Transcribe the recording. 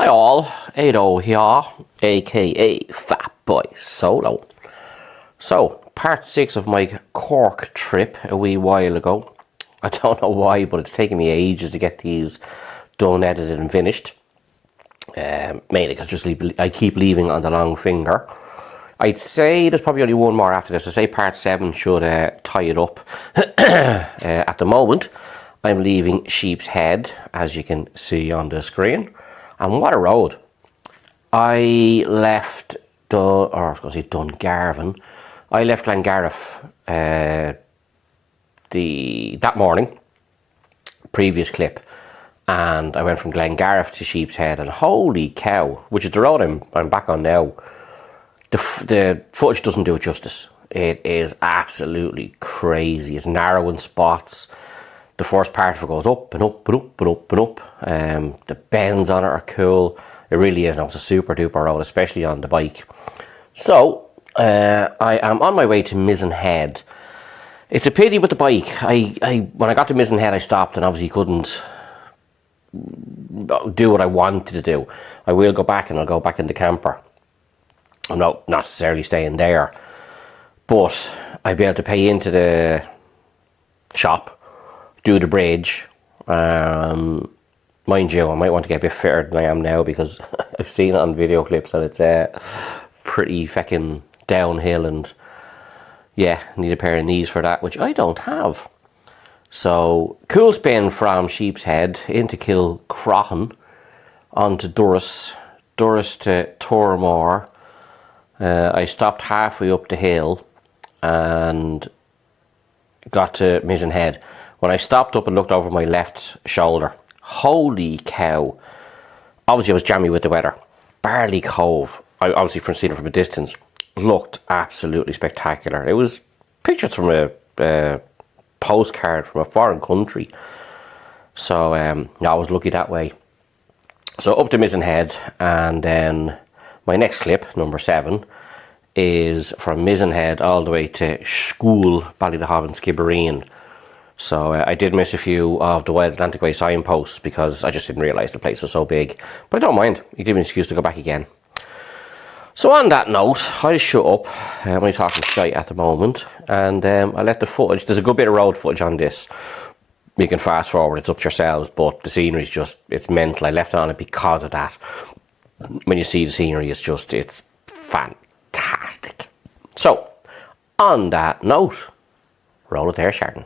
Hi all, Ado here, aka FatBoy Solo. So, part 6 of my Cork trip a wee while ago. I don't know why, but it's taken me ages to get these done, edited and finished. Mainly because I keep leaving on the long finger. I'd say there's probably only one more after this. I say part 7 should tie it up. At the moment, I'm leaving Sheep's Head, as you can see on the screen. And what a road. I left Dungarvan. I left Glengarriff that morning, previous clip, and I went from Glengarriff to Sheep's Head, and holy cow, which is the road I'm back on now. The footage doesn't do it justice. It is absolutely crazy. It's narrow in spots. The first part of it goes up and up and up and up and up. The bends on it are cool. It really is. Now it's a super duper road, especially on the bike. So I am on my way to Mizen Head. It's a pity with the bike. When I got to Mizen Head, I stopped and obviously couldn't do what I wanted to do. I will go back and I'll go back in the camper. I'm not necessarily staying there, but I'll be able to pay into the shop, do the bridge. Mind you, I might want to get a bit fitter than I am now because I've seen it on video clips and it's pretty feckin' downhill, and yeah, need a pair of knees for that, which I don't have. So, cool spin from Sheep's Head into Kilcrohan onto Durris to Toormore. I stopped halfway up the hill and got to Mizen Head. When I stopped up and looked over my left shoulder, holy cow. Obviously I was jammy with the weather. Barley Cove, I obviously from seeing it from a distance, looked absolutely spectacular. It was pictures from a postcard from a foreign country. So I was lucky that way. So up to Mizen Head, and then my next clip, number 7, is from Mizen Head all the way to School, Ballydehob and Skibbereen. So I did miss a few of the Atalntic Way signposts because I just didn't realise the place was so big. But I don't mind. You give me an excuse to go back again. So on that note, I'll shut up. I'm only talking shite at the moment. And I'll let the footage... There's a good bit of road footage on this. You can fast forward. It's up to yourselves. But the scenery's just... It's mental. I left it on it because of that. When you see the scenery, it's fantastic. So, on that note, roll it there, Shardon.